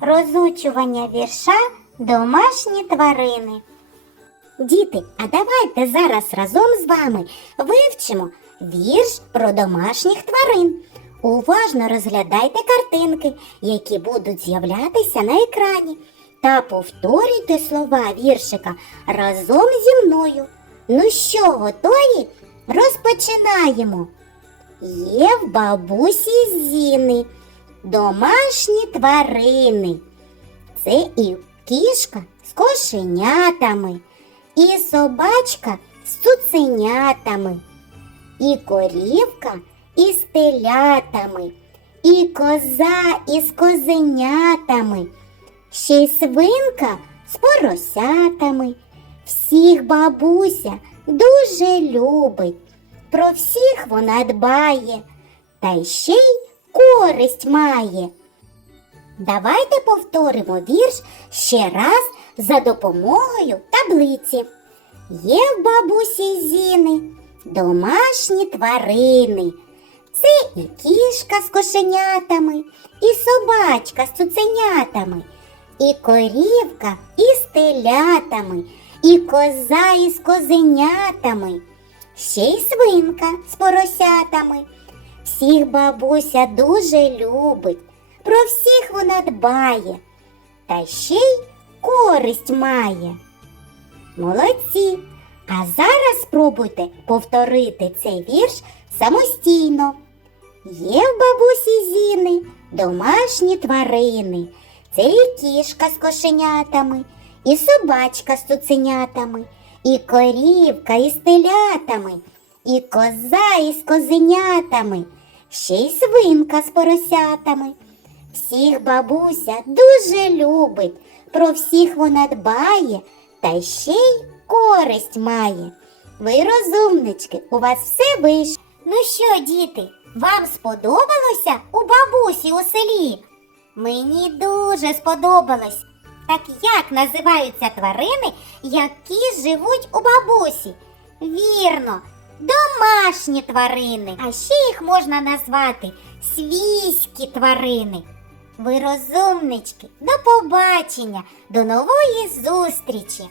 Розучування вірша Домашні тварини. Діти, а давайте зараз разом з вами вивчимо вірш про домашніх тварин. Уважно розглядайте картинки, які будуть з'являтися на екрані, та повторюйте слова віршика разом зі мною. Ну що, готові? Розпочинаємо. Є в бабусі Зіни домашні тварини. Це і кішка з кошенятами, і собачка з цуценятами, і корівка із телятами, і коза із козенятами, ще й свинка з поросятами. Всіх бабуся дуже любить, про всіх вона дбає, та ще й користь має. Давайте повторимо вірш ще раз за допомогою таблиці. Є в бабусі Зіни домашні тварини. Це і кішка з кошенятами, і собачка з цуценятами, і корівка із телятами, і коза із козенятами, ще й свинка з поросятами. Всіх бабуся дуже любить, про всіх вона дбає, та ще й користь має. Молодці! А зараз спробуйте повторити цей вірш самостійно. Є в бабусі Зіни домашні тварини. Це і кішка з кошенятами, і собачка з цуценятами, і корівка із телятами, і коза із козенятами, ще й свинка з поросятами. Всіх бабуся дуже любить, про всіх вона дбає, та ще й користь має. Ви розумнички, у вас все вийшло. Ну що, діти, вам сподобалося у бабусі у селі? Мені дуже сподобалось. Так як називаються тварини, які живуть у бабусі? Вірно, домашні тварини. А ще їх можна назвати свійські тварини. Ви розумнички, до побачення, до нової зустрічі!